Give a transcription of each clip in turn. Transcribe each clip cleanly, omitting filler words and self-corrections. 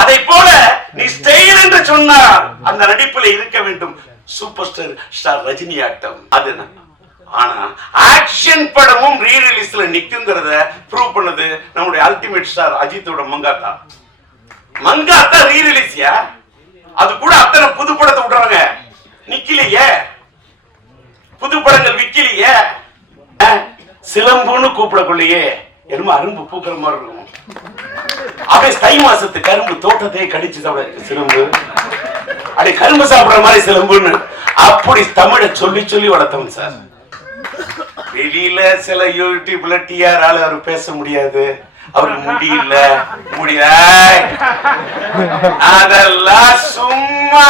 அதை போல நீ ஸ்டைல் என்று சொன்னால் அந்த நடிப்புல இருக்க வேண்டும் சூப்பர் ஸ்டார் ரஜினி ஆட்டம். அது ஆனா ஆக்ஷன் படமும் ரீ ரிலீஸ்ல நிக்குங்கிறத ப்ரூவ் பண்ணது நம்முடைய அல்டிமேட் ஸ்டார் அஜித்தோட மங்காத்தா. மங்காத்தா ரீ ரிலீஸ்யா, அது கூட அத்தனை புது படத்தை விடுறாங்க, நிக்கலையே, புது படங்கள் விக்கலையே. சிலம்புன்னு கூப்பிடக்குள்ளேயே என்னமோ அரும்பு பூக்கிற மாதிரி இருக்கும். அப்படியே தை மாசத்து கரும்பு தோட்டத்தையே கடிச்சு சாப்பிட சிலம்பு, அப்படியே கரும்பு சாப்பிடுற மாதிரி சிலம்புன்னு அப்படி தமிழை சொல்லி சொல்லி வளர்த்தவன் சார். வெளியில சில யூடியூப்ல டிஆர் அவர் பேச முடியாது, அவருக்கு முடியல அதெல்லாம் சும்மா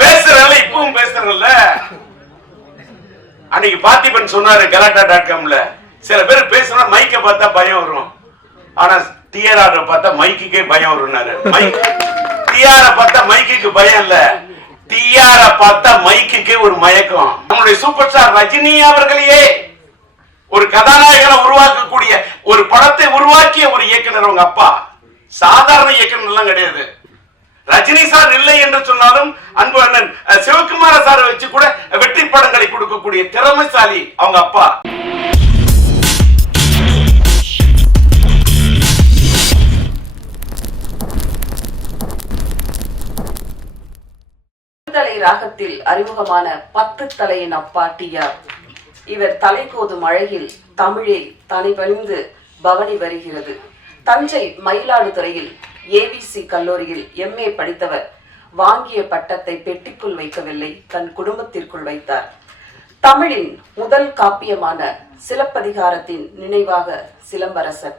பேசுறல, இப்பவும் பேசுறல. அன்னைக்கு பார்த்திபன் சொன்னாரு கலாட்டா.comல, சில பேர் பேசுனா மைக்க பார்த்தா பயம் வரும், ஆனா டிஆர் பார்த்தா மைக்குக்கே பயம் வரும்னாரு. டிஆர் பார்த்தா மைக்குக்கு பயம் இல்ல, டிஆர் பார்த்தா மைக்குக்கே ஒரு மயக்கம். நம்முடைய சூப்பர் ஸ்டார் ரஜினி அவர்களையே ஒரு கதாநாயகனை உருவாக்கக்கூடிய ஒரு படத்தை உருவாக்கிய ஒரு இயக்குனர் உங்க அப்பா. சாதாரண இயக்குனர் எல்லாம் கிடையாது. ரஜினி சார் இல்லை என்று சொன்னாலும் அன்பு அண்ணன் சிவகுமார சாரை வச்சு கூட வெற்றி படங்களை கொடுக்கக்கூடிய திறமைசாலி அவங்க அப்பா. தலை ராகத்தில் அறிமுகமான 10 தலையின் அப்பா டிஆர். இவர் தலைகோதும் அழகில் தமிழே தனிவழிந்து பவனி வருகிறது. தஞ்சை மயிலாடுதுறையில் ஏவிசி கல்லூரியில் MA படித்தவர் வாங்கிய பட்டத்தை பெட்டிக்குள் வைக்கவில்லை, தன் குடும்பத்திற்குள் வைத்தார். தமிழின் முதல் காப்பியமான சிலப்பதிகாரத்தின் நினைவாக சிலம்பரசன்,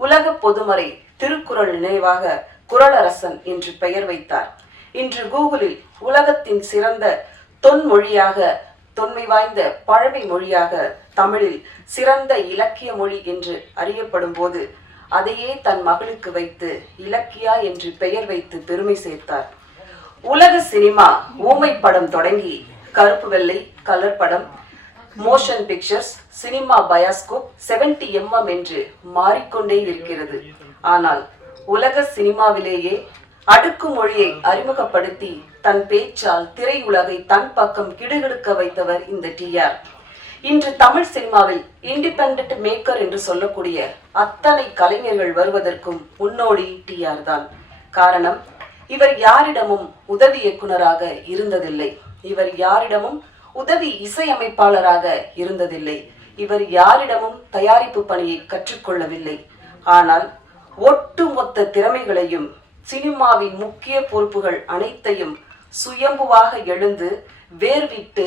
உலக பொதுமறை திருக்குறள் நினைவாக குறளரசன் என்று பெயர் வைத்தார். இன்று கூகுளில் உலகத்தின் சிறந்த தொன்மொழியாக, தொன்மை வாய்ந்த பழமை மொழியாக, தமிழில் சிறந்த இலக்கிய மொழி என்று அறியப்படும் போது அதையே தன் மகளுக்கு வைத்து இலக்கியா என்று பெயர் வைத்து பெருமை சேர்த்தார். உலக சினிமா ஊமை படம் தொடங்கி கருப்பு வெள்ளை, கலர் படம், motion pictures, cinema bioscope, 70mm என்று மாறிக்கொண்டே இருக்கிறது. ஆனால் உலக சினிமாவிலேயே அடுக்குமொழியை அறிமுகப்படுத்தி தன் பேச்சால் திரையுலகை தன் பக்கம் கிடுகிடுக்க வைத்தவர் இந்த டிஆர். இன்று தமிழ் சினிமாவில் இண்டிபெண்டன்ட் மேக்கர் என்று சொல்லக்கூடிய அத்தனை கலைஞர்கள் வருவதற்கும் முன்னோடி டிஆர் தான். காரணம், இவர் யாரிடமும் உதவி இயக்குனராக இருந்ததில்லை, இவர் யாரிடமும் உதவி இசையமைப்பாளராக இருந்ததில்லை, இவர் யாரிடமும் தயாரிப்பு பணியை கற்றுக்கொள்ளவில்லை. ஆனால் ஒட்டுமொத்த திறமைகளையும் சினிமாவின் முக்கிய பொறுப்புகள் அனைத்தையும் சுயம்புவாக எழுந்து வேர்விட்டு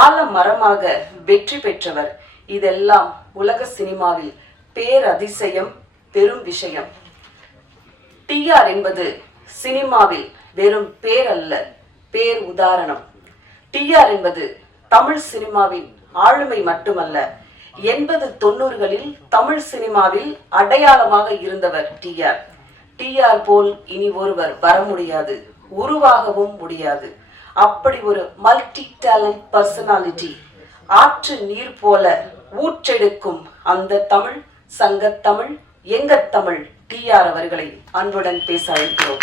ஆலமரமாக வெற்றி பெற்றவர். இதெல்லாம் உலக சினிமாவில் பேரதிசயம், பெரும் விஷயம். டிஆர் என்பது சினிமாவில் வெறும் பேர் அல்ல, பேர் உதாரணம். டிஆர் என்பது தமிழ் சினிமாவின் ஆளுமை மட்டுமல்ல, 80-90களில் தமிழ் சினிமாவில் அடையாளமாக இருந்தவர் டிஆர். டிஆர் போல் இனி ஒருவர் வர முடியாது, உருவாகவும் முடியாது. அப்படி ஒரு மல்டி டேலண்ட் பர்சனாலிட்டி. ஆற்று நீர் போல ஊற்றெடுக்கும் அந்த தமிழ், சங்கத்தமிழ், எங்க தமிழ் டிஆர் அவர்களை அன்புடன் பேச அழைக்கிறோம்.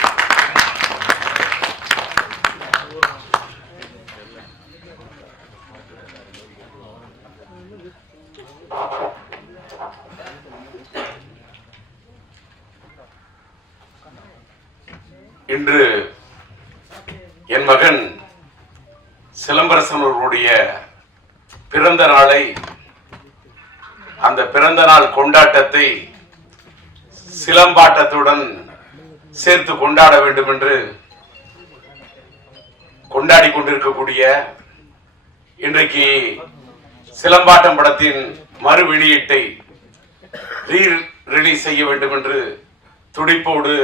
இன்று என் மகன் சிலம்பரசன் அவர்களுடைய பிறந்த நாளை, அந்த பிறந்த நாள் கொண்டாட்டத்தை சிலம்பாட்டத்துடன் சேர்த்து கொண்டாட வேண்டும் என்று கொண்டாடி கொண்டிருக்கக்கூடிய இன்றைக்கு சிலம்பாட்டம் படத்தின் மறு வெளியீட்டை ரிலீஸ் செய்ய வேண்டும் என்று துடிப்போடு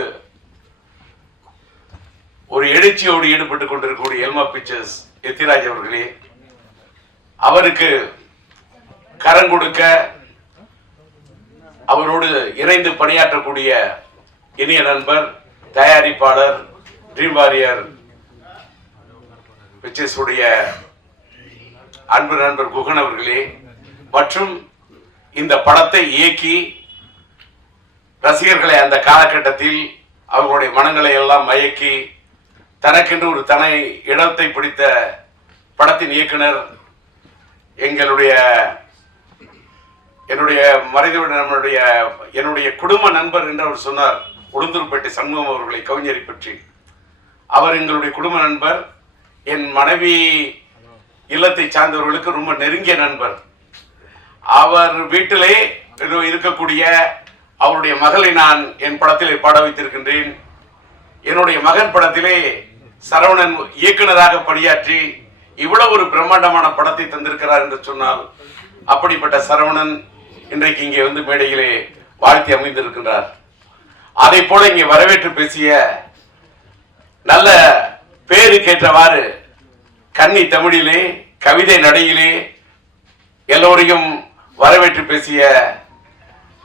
ஒரு எழுச்சியோடு ஈடுபட்டுக் கொண்டிருக்கக்கூடிய எல்மா பிக்சர்ஸ் எத்திராஜ் அவர்களே, அவருக்கு கரம் கொடுக்க அவரோடு இணைந்து பணியாற்றக்கூடிய இனிய நண்பர், தயாரிப்பாளர், ட்ரீம் வாரியர் பிக்சர்ஸ் உடைய அன்பு நண்பர் குகன் அவர்களே, மற்றும் இந்த படத்தை இயக்கி ரசிகர்களை அந்த காலகட்டத்தில் அவர்களுடைய மனங்களை எல்லாம் மயக்கி தனக்கென்று ஒரு தனி இடத்தை பிடித்த படத்தின் இயக்குனர் என்னுடைய மறைந்த என்னுடைய குடும்ப நண்பர் என்று அவர் சொன்னார். உளுந்தூர்பேட்டை சண்முகம் அவர்களை, கவிஞரை பற்றி. அவர் எங்களுடைய குடும்ப நண்பர், என் மனைவி இல்லத்தை சார்ந்தவர்களுக்கு ரொம்ப நெருங்கிய நண்பர். அவர் வீட்டிலே இருக்கக்கூடிய அவருடைய மகளை நான் என் படத்திலே பாட வைத்திருக்கின்றேன். என்னுடைய மகன் படத்திலே சரவணன் இயக்குனராக பணியாற்றி இவ்வளவு ஒரு பிரம்மாண்டமான படத்தை தந்திருக்கிறார் என்று சொன்னால், அப்படிப்பட்ட சரவணன் இன்றைக்கு இங்கே வந்து மேடையிலே வாழ்த்தி அமைந்திருக்கின்றார். அதை போல இங்கே வரவேற்று பேசிய, நல்ல பேரு கேட்டவாறு கன்னி தமிழிலே கவிதை நடையிலே எல்லோரையும் வரவேற்று பேசிய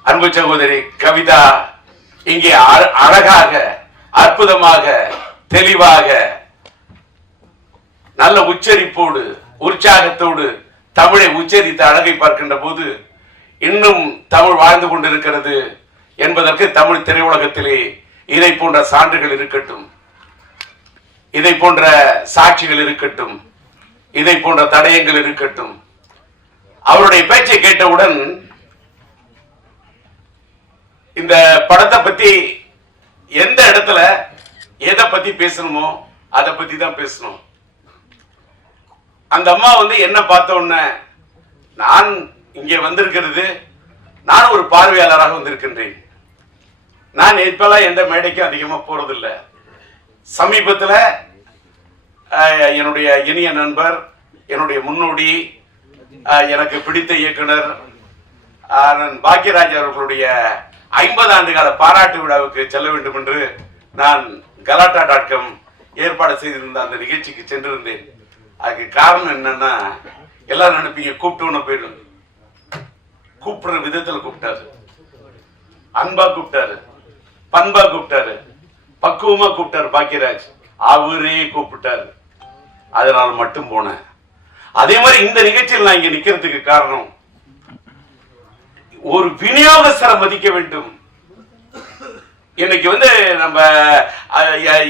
அன்பு சகோதரி கவிதா இங்கே அழகாக, அற்புதமாக, தெளிவாக, நல்ல உச்சரிப்போடு, உற்சாகத்தோடு தமிழை உச்சரித்த அழகை பார்க்கின்ற போது இன்னும் தமிழ் வாழ்ந்து கொண்டிருக்கிறது என்பதற்கு தமிழ் திரையுலகத்திலே இதை போன்ற சான்றுகள் இருக்கட்டும், இதை போன்ற சாட்சிகள் இருக்கட்டும், இதை போன்ற தடயங்கள் இருக்கட்டும். அவருடைய பேச்சை கேட்டவுடன் இந்த படத்தை பத்தி எந்த இடத்துல எதை பத்தி பேசணுமோ அதை பத்தி தான் பேசணும். அந்த அம்மா வந்து என்ன பார்த்த உடனே, நான் இங்கே வந்திருக்கிறது, நான் ஒரு பார்வையாளராக வந்திருக்கின்றேன். நான் இப்பெல்லாம் எந்த மேடைக்கும் அதிகமா போறதில்லை. சமீபத்தில் என்னுடைய இனிய நண்பர், என்னுடைய முன்னோடி, எனக்கு பிடித்த இயக்குனர் பாக்யராஜ் அவர்களுடைய 50 ஆண்டு கால பாராட்டு விழாவுக்கு செல்ல வேண்டும் என்று நான் கலாட்டா.com ஏற்பாடு செய்திருந்த அந்த நிகழ்ச்சிக்கு சென்றிருந்தேன். அதுக்கு காரணம் என்னன்னா, எல்லாரும் நினைப்பீங்க கூப்பிட்டு போயிடும். கூப்பிடுற விதத்துல கூப்பிட்டாரு, அன்பா கூப்பிட்டாரு, பண்பா கூப்பிட்டாரு, பக்குவமா கூப்பிட்டாரு பாக்யராஜ். அவரே கூப்பிட்டாரு, அதனால மட்டும் போனேன். அதே மாதிரி இந்த நிகழ்ச்சியில் நான் இங்க நிக்கிறதுக்கு காரணம், ஒரு விநியோகஸ்தரை மதிக்க வேண்டும். இன்னைக்கு வந்து நம்ம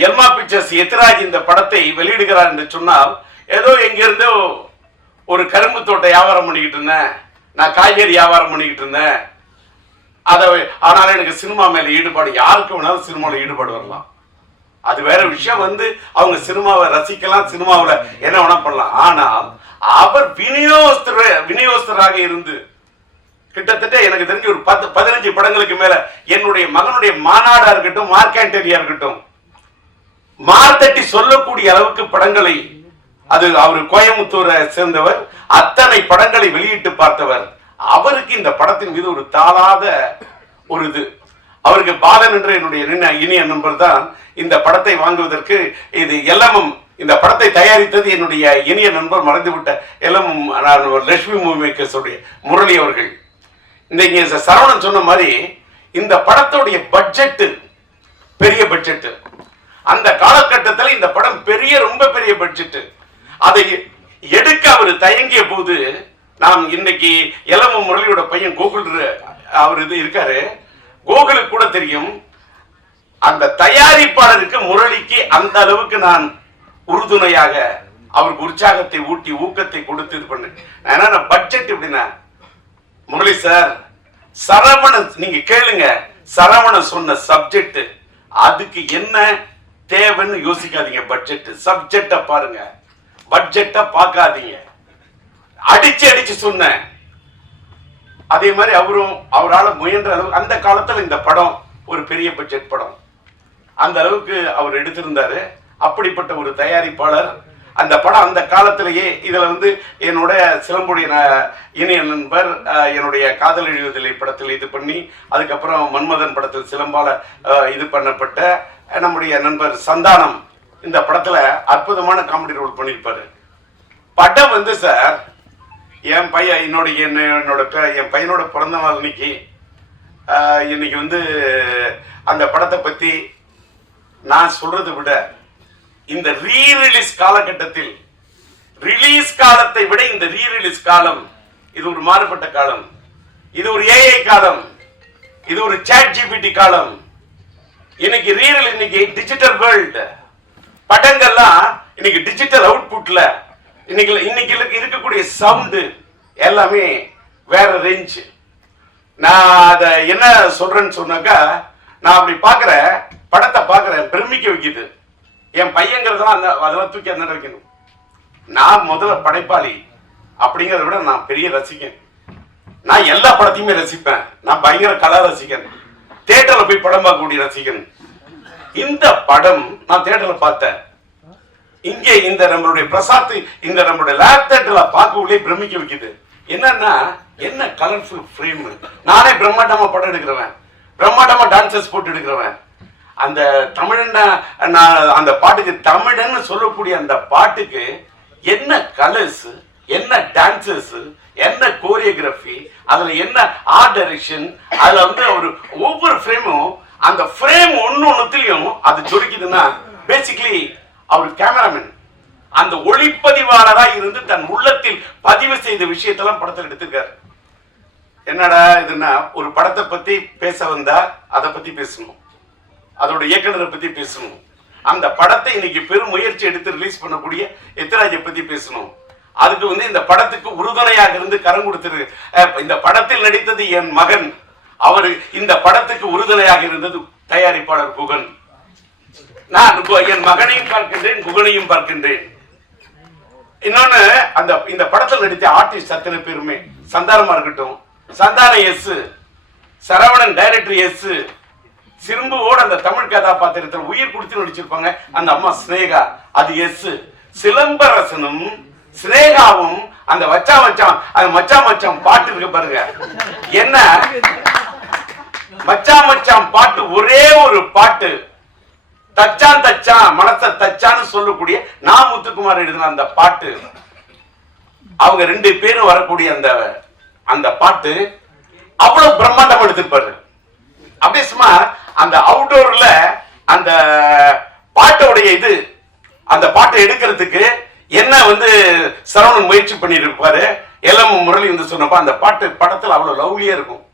எல்மா பிக்சர்ஸ் எத்ராஜ் இந்த படத்தை வெளியிடுகிறார் என்று சொன்னால், ஏதோ எங்க இருந்தோ ஒரு கரும்பு தோட்ட வியாபாரம் பண்ணிக்கிட்டு இருந்தேன், நான் காய்கறி வியாபாரம் பண்ணிக்கிட்டு இருந்தேன், ஆனாலும் எனக்கு சினிமா மேல ஈடுபாடு, யாருக்கு வேணாலும் சினிமாவில் ஈடுபாடு வரலாம், அது வேற விஷயம். வந்து அவங்க சினிமாவை ரசிக்கலாம், சினிமாவில் என்ன வேணா பண்ணலாம். ஆனால் அவர் விநியோகஸ்தராக இருந்து கிட்டத்தட்ட எனக்கு தெரிஞ்சு ஒரு 10-15 படங்களுக்கு மேல என்னுடைய மகனுடைய மாநாடா இருக்கட்டும், மார்க்காண்டேரியா இருக்கட்டும், மார்த்தட்டி சொல்லக்கூடிய அளவுக்கு படங்களை, அது அவர் கோயம்புத்தூரை சேர்ந்தவர், அத்தனை படங்களை வெளியிட்டு பார்த்தவர். அவருக்கு இந்த படத்தின் மீது ஒரு தாளாத ஒரு இது. அவருக்கு பாலன் என்ற என்னுடைய இனிய நண்பர் தான் இந்த படத்தை வாங்குவதற்கு, இது எல்லாமும் இந்த படத்தை தயாரித்தது என்னுடைய இனிய நண்பர், மறைந்துவிட்ட எல்லாமும் லட்சுமி மூவி மேக்கர்ஸ் முரளி அவர்கள். இன்னைக்கு சரவணன் சொன்ன மாதிரி இந்த படத்துடைய பட்ஜெட் பெரிய பட்ஜெட். அந்த காலகட்டத்தில் இந்த படம் ரொம்ப பெரிய பட்ஜெட். அதை எடுக்க அவர் தயங்கிய போது, நாம் இன்னைக்கு எலம முரளியோட பையன் கோகுல் அவர் இது இருக்காரு, கோகுலுக்கு கூட தெரியும், அந்த தயாரிப்பாளருக்கு முரளிக்கு அந்த அளவுக்கு நான் உறுதுணையாக அவருக்கு உற்சாகத்தை ஊட்டி ஊக்கத்தை கொடுத்து இது பண்ணேன். ஏன்னா பட்ஜெட் எப்படின்னா, முரளி சார், சரவணன் நீங்க கேளுங்க, சரவணன் சொன்ன சப்ஜெக்ட், அதுக்கு என்ன தேவைன்னு யோசிக்காதீங்க, பட்ஜெட் சப்ஜெக்ட பாருங்க, பட்ஜெட்ட பார்க்காதீங்க, அடிச்சு சொன்ன. அதே மாதிரி அவரால் முயன்ற அளவு அந்த காலத்துல இந்த படம் ஒரு பெரிய பட்ஜெட் படம், அந்த அளவுக்கு அவர் எடுத்திருந்தாரு. அப்படிப்பட்ட ஒரு தயாரிப்பாளர். அந்த படம் அந்த காலத்திலேயே, இதுல வந்து என்னோட சிலம்புடைய இனிய நண்பர் என்னுடைய காதல் எழுதுதலை படத்தில் இது பண்ணி, அதுக்கப்புறம் மன்மதன் படத்தில் சிலம்பால இது பண்ணப்பட்ட நம்முடைய நண்பர் சந்தானம் இந்த படத்துல அற்புதமான காமெடி ரோல் பண்ணியிருப்பாரு. படம் வந்து சார், என் பையன் என் பையனோட பிறந்த நாள் இன்னைக்கு வந்து அந்த படத்தை பத்தி நான் சொல்றதை விட, இந்த ரீரிலீஸ் காலகட்டத்தில், ரிலீஸ் காலத்தை விட இந்த ரீரிலீஸ் காலம், இது ஒரு மாறுபட்ட காலம், இது ஒரு ஏஐ காலம். இது ஒரு சாட் ஜிபிடி காலம். இன்னைக்கு ரியல், இன்னைக்கு டிஜிட்டல் வேர்ல்டு. படங்கள்லாம் இன்னைக்கு டிஜிட்டல் அவுட்புட்ல இன்னைக்கு இருக்கக்கூடிய சவுண்டு எல்லாமே வேற ரேஞ்ச். நான் அதை என்ன சொல்றேன்னு சொன்னாக்கா, நான் அப்படி பாக்குறேன், படத்தை பாக்குறேன், பிரமிக்க வைக்குது. என் பையங்கிறதெல்லாம் அதெல்லாம் தூக்கி அந்த வைக்கணும். நான் முதல்ல படைப்பாளி அப்படிங்கிறத விட நான் பெரிய ரசிகன். நான் எல்லா படத்தையுமே ரசிப்பேன். நான் பயங்கர கலா ரசிகன், தியேட்டர்ல போய் படம் பார்க்கக்கூடிய ரசிகன். இந்த படம் நான் தியேட்டர்ல பார்த்தேன். இங்கே இந்த நம்மளுடைய பிரசாத் இந்த நம்மளுடைய லேப் தியேட்டர்ல பார்க்கவுள்ளே பிரமிக்க வைக்குது. என்னன்னா, என்ன கலர்ஃபுல் ஃப்ரேம். நானே பிரம்மாண்டமா படம் எடுக்கிறவன், பிரம்மாண்டமா டான்சர்ஸ் போட்டு எடுக்கிறவன். அந்த தமிழன் அந்த பாட்டுக்கு தமிழன்னு சொல்லக்கூடிய அந்த பாட்டுக்கு என்ன கலர்ஸ், என்ன டான்சர்ஸ், என்ன கோரியோகிராஃபி, அதுல என்ன ஆர்ட் டைரக்ஷன், அதுல வந்து ஒரு ஒவ்வொரு ஃப்ரேமும் அந்த ஃப்ரேம் ஒன்னொன்னுத்திலையும் அது ஜொலிக்குதுன்னா பேசிக்கலி அவர் கேமராமேன் அந்த ஒளிப்பதிவாளரா இருந்து தன் உள்ளத்தில் பதிவு செய்த விஷயத்தெல்லாம் படத்தில் எடுத்திருக்காரு. என்னடா இதுன்னா, ஒரு படத்தை பத்தி பேச வந்தா அதை பத்தி பேசணும், அதோட இயக்குனரை பத்தி பேசணும், அந்த படத்தை இன்னைக்கு பெரும் முயற்சி எடுத்து ரிலீஸ் பண்ணக்கூடிய எத்திராஜை பத்தி பேசணும். அதுக்கு வந்து இந்த படத்துக்கு உறுதுணையாக இருந்து கரம் கொடுத்திரு. இந்த படத்தில் நடித்தது என் மகன், அவர் இந்த படத்துக்கு உறுதுணையாக இருந்தது தயாரிப்பாளர் குகன். நான் என் மகனையும் பார்க்கின்றேன், குகனையும் பார்க்கின்றேன். இன்னொன்னு, அந்த இந்த படத்தில் நடித்த ஆர்டிஸ்ட் அத்தனை பேருமே, சந்தானமா இருக்கட்டும், சந்தான எஸ், சரவணன் டைரக்டர் எஸ், சிம்புவோட அந்த தமிழ் கதாபாத்திரத்தில் உயிர் கொடுத்து நடிச்சிருப்பாங்க அந்த அம்மா ஸ்னேகா, அது எஸ். சிலம்பரசனும் ஸ்னேகாவும் அந்த வச்சா மச்சான், அந்த மச்சா மச்சான் பாட்டு இருக்கு பாருங்க, என்ன மச்சா மச்சான் பாட்டு, ஒரே ஒரு பாட்டு, தச்சான் தச்சான் மனச தச்சான்னு சொல்லக்கூடிய நான் முத்துக்குமார் எழுதின அந்த பாட்டு, அவங்க ரெண்டு பேரும் வரக்கூடிய அந்த அந்த பாட்டு அவ்வளவு பிரம்மாண்டம் எடுத்திருப்பாரு. அப்படியே சும்மா அந்த அவுட்டோர்ல அந்த பாட்டோடைய இது, அந்த பாட்டை எடுக்கிறதுக்கு என்ன வந்து சரவணன் முயற்சி பண்ணிட்டு இருப்பாரு. எல்லாம் முரளி வந்து சொன்னப்ப அந்த பாட்டு படத்துல அவ்வளவு லவ்லியா இருக்கும்.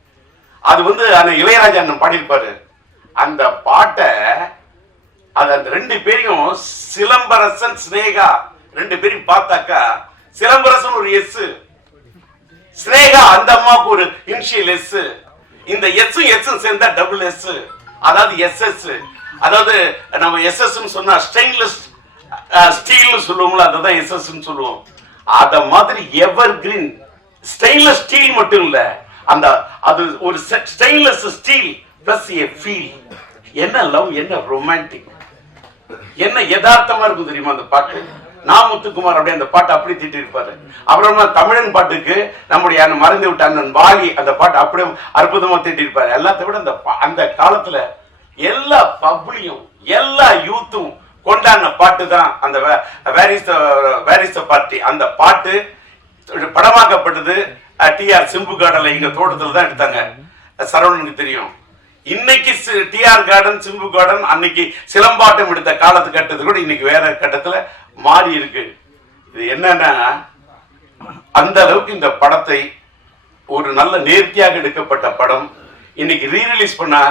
அது வந்து அந்த இளையராஜா அண்ணன் பாடியிருப்பாரு. அந்த பாட்டை அது அந்த ரெண்டு பேரையும், சிலம்பரசன் ஸ்னேகா ரெண்டு பேரையும் பார்த்தாக்கா, சிலம்பரசன் ஒரு எஸ், ஸ்னேகா அந்த அம்மாவுக்கு ஒரு இனிஷியல் எஸ், இந்த எஸ் எஸ் சேர்ந்தா டபுள் எஸ், அதாவது எஸ் எஸ். அதாவது நம்ம எஸ் எஸ் சொன்னா ஸ்டெயின்லெஸ் ஸ்டீல் சொல்லுவோம்ல, அதுதான் எஸ் எஸ் சொல்லுவோம். அத மாதிரி எவர் கிரீன் ஸ்டெயின்லெஸ் ஸ்டீல் மட்டும் இல்ல, அந்த அது ஒரு stainless steel plus A feel. என்ன லவ், என்ன ரொமான்டிக், என்ன யதார்த்தமா இருக்கும் தெரியுமா அந்த பாட்டு. நான் முத்துக்குமார் அப்படியே அந்த பாட்டு அப்படி திட்டி இருப்பாரு. அப்புறமா தமிழன் பாட்டுக்கு நம்முடைய மறந்து விட்ட அண்ணன் வாலி அந்த பாட்டு அப்படியே அற்புதமா திட்டி இருப்பாரு. எல்லாத்த விட அந்த காலத்துல எல்லா பப்ளியும் எல்லா யூத்தும் கொண்டாடின பாட்டு தான் அந்த வேரிஸ் பார்ட்டி. அந்த பாட்டு படமாக்கப்பட்டது டிஆர் சிம்பு கார்டன்ல, எங்க தோட்டத்துல தான் எடுத்தாங்க. சரவணனுக்கு தெரியும். இன்னைக்கு டிஆர் கார்டன், சிம்பு கார்டன் அன்னைக்கு சிலம்பாட்டம் எடுத்த காலத்து கட்டத்து கூட இன்னைக்கு வேற கட்டத்துல மாறி இருக்கு. இது என்னன்னா, அந்த அளவுக்கு இந்த படத்தை ஒரு நல்ல நேர்த்தியாக எடுக்கப்பட்ட படம் இன்னைக்கு ரீரிலீஸ் பண்ணா,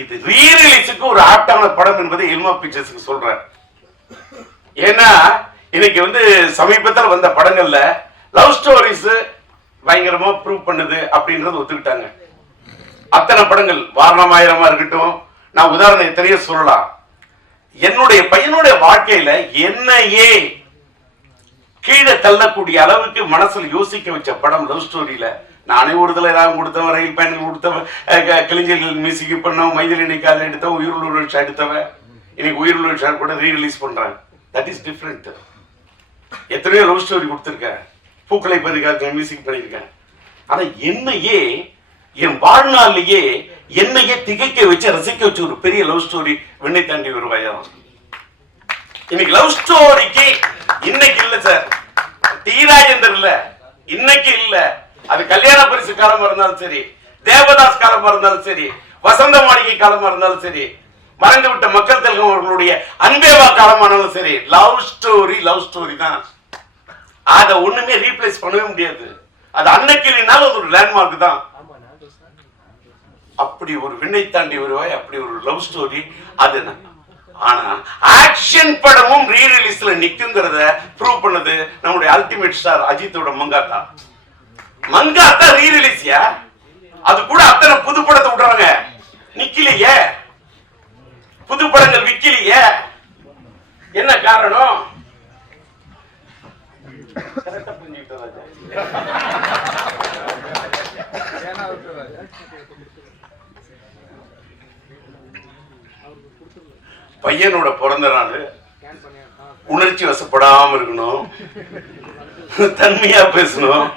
இது ரீரிலீஸுக்கு ஒரு ஆப்டான படம் என்பதை இல்மா பிக்சர்ஸ்க்கு சொல்றேன். ஏன்னா இன்னைக்கு வந்து சமீபத்தில் வந்த படங்கள்ல லவ் ஸ்டோரிஸ் பயங்கரமா ப்ரூவ் பண்ணுது அப்படின்றது ஒத்துக்கிட்டாங்க. அத்தனை படங்கள், வாரணமாயிரமா இருக்கட்டும், நான் உதாரணம் எத்தனையோ சொல்லலாம். என்னுடைய பையனுடைய வாழ்க்கையில என்னையே கீழே தள்ளக்கூடிய அளவுக்கு மனசுல யோசிக்க வச்ச படம் லவ் ஸ்டோரியில. நானே ஒரு தலை ராகம் கொடுத்தவன், ரயில் பயணம் கொடுத்தவன், கிளிஞ்சல் மியூசிக் பண்ணவன், மைதிலி காதல் எடுத்தவன், உயிருள்ள ஷா எடுத்தவன். இன்னைக்கு உயிருள்ள ஷா கூட ரீரிலீஸ் பண்றாங்க. That is different. எத்தனையோ லவ் ஸ்டோரி கொடுத்துருக்கேன், பூக்களை பதிக்காக மியூசிக் பண்ணியிருக்கேன். ஆனா என்னையே என் வாழ்நாளிலேயே என்னையே திகைக்க வச்சு ரசிக்க வச்சு ஒரு பெரிய லவ் ஸ்டோரி விண்ணை தாண்டி ஒரு வயம். இன்னைக்கு லவ் ஸ்டோரிக்கு இன்னைக்கு இல்ல சார், தீராஜேந்தர் இல்ல, இன்னைக்கு இல்ல. அது கல்யாண பரிசு காலமா இருந்தாலும் சரி, தேவதாஸ் காலமா இருந்தாலும் சரி, வசந்த மாளிகை காலமா இருந்தாலும் சரி, மறைந்து விட்ட மக்கள் திலகம் அவர்களுடைய அன்பேவா காலமானாலும் சரி, லவ் ஸ்டோரி தான். அதை ஒண்ணுமே ரீப்ளேஸ் பண்ணவே முடியாது. அது அன்னைக்கு இல்லைனாலும் அது ஒரு லேண்ட்மார்க் தான். அப்படி ஒரு விண்ணை தாண்டி வருவாய், அப்படி ஒரு லவ் ஸ்டோரி அது. ஆனா ஆக்ஷன் படமும் ரீ ரிலீஸ்ல நிக்குங்கிறத ப்ரூவ் பண்ணது நம்முடைய அல்டிமேட் ஸ்டார் அஜித்தோட மங்காத்தா. மங்காத்தா ரீ ரிலீஸ்யா, அது கூட அத்தனை புது படத்தை விடுறாங்க, நிக்கலையே, புது படங்கள் விக்கலையே. என்ன காரணம்? பையனோட பிறந்த நாள், உணர்ச்சி வசப்படாம இருக்கணும், தன்மையா பேசணும்,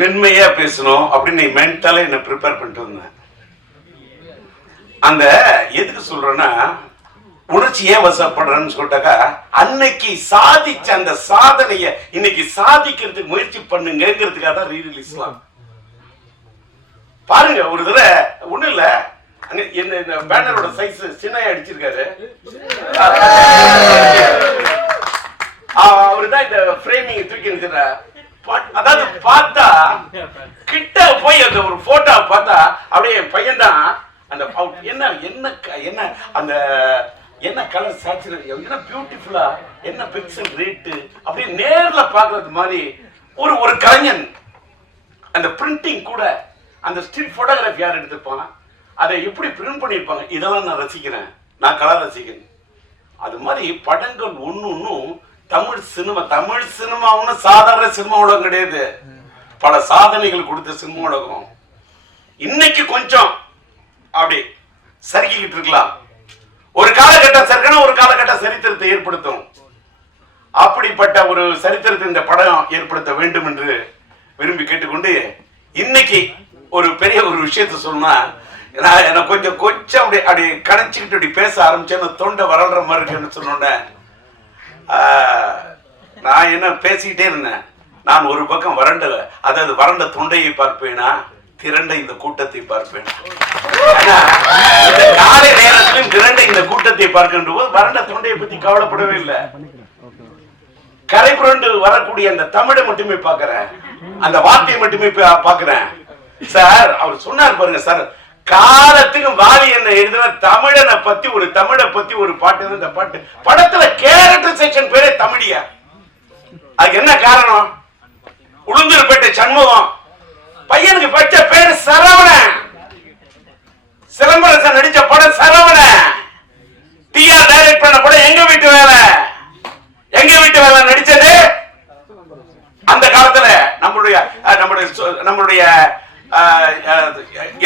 மென்மையா பேசணும் அப்படின்னு மென்டலா என்ன ப்ரிப்பேர் பண்ணிட்டு வந்தேன். அந்த எதுக்கு சொல்றேன்னா, உணர்ச்சி ஏன் வசப்படுறேன்னு சொல்லிட்டாக்கா, அன்னைக்கு சாதிச்ச அந்த சாதனைய இன்னைக்கு சாதிக்கிறதுக்கு முயற்சி பண்ணுங்கிறதுக்காக தான் ரீ ரிலீஸ்லாம். பாருங்க, ஒரு தடவை ஒண்ணு இல்ல, என்ன இந்த பேனரோட சைஸ் சின்னையா அடிச்சிருக்காரு. அவருதான் இந்த ஃப்ரேமிங் தூக்கி இருக்கிற. அதாவது பார்த்தா கிட்ட போய் அந்த ஒரு போட்டோ பார்த்தா அப்படியே பையன் தான் அந்த என்ன என்ன என்ன அந்த என்ன கலர் சேச்சுரேட், என்ன பியூட்டிஃபுல்லா, என்ன பிக்சல் ரேட்டு அப்படியே நேர்ல பாக்குறது மாதிரி ஒரு ஒரு கலைஞன். அந்த பிரிண்டிங் கூட, அந்த ஸ்டில் போட்டோகிராஃபி யார் எடுத்திருப்பாங்க, அதை எப்படி பிரிண்ட் பண்ணியிருப்பாங்க, இதெல்லாம் நான் ரசிக்கிறேன், நான் கலா ரசிக்கிறேன். அது மாதிரி படங்கள் ஒன்னும் தமிழ் சினிமா ஒன்னும் சாதாரண சினிமா உலகம் கிடையாது, பல சாதனைகள் கொடுத்த சினிமா உலகம். இன்னைக்கு கொஞ்சம் அப்படி சறுக்கிக்கிட்டு இருக்கலாம், ஒரு காலகட்டம் சறுக்கணும், ஒரு காலகட்டம் சரித்திரத்தை ஏற்படுத்தும். அப்படிப்பட்ட ஒரு சரித்திரத்தை இந்த படம் ஏற்படுத்த வேண்டும் என்று விரும்பி கேட்டுக்கொண்டு, இன்னைக்கு ஒரு பெரிய ஒரு விஷயத்த சொன்னா, நான் கொஞ்சம் அப்படி கணச்சிக்கிட்டு அப்படி பேச ஆரம்பிச்சேன்னு தொண்டை வளர்ற மாதிரி இருக்குன்னு சொன்னோன்னே, நான் என்ன பேசிக்கிட்டே இருந்தேன். நான் ஒரு பக்கம் வறண்ட தொண்டையை பார்ப்பேனா, திரண்ட இந்த கூட்டத்தை பார்ப்பேன். காலை நேரத்திலும் திரண்ட இந்த கூட்டத்தை பார்க்கின்ற போது வறண்ட தொண்டையை பத்தி கவலைப்படவே இல்லை. கரை புரண்டு வரக்கூடிய அந்த தமிழை மட்டுமே பார்க்கிறேன், அந்த வார்த்தையை மட்டுமே பார்க்கிறேன். சார் அவர் சொன்னார் பாருங்க சார், காலத்துக்கு வாலி என்ன எழுதின தமிழனை பத்தி ஒரு பாட்டு. இந்த பாட்டு படத்துல கேரக்டர் செக்ஷன் பேரே தமிழியா. அதுக்கு என்ன காரணம்? உளுந்தூர்பேட்டை சண்முகம் பையனுக்கு பச்ச பேரு சரவணன், சிலம்பரசன் நடிச்ச படம் சரவணன், டிஆ டைரக்ட் பண்ண படம் எங்க வீட்டு வேலை நடிச்சது. அந்த காலத்துல நம்மளுடைய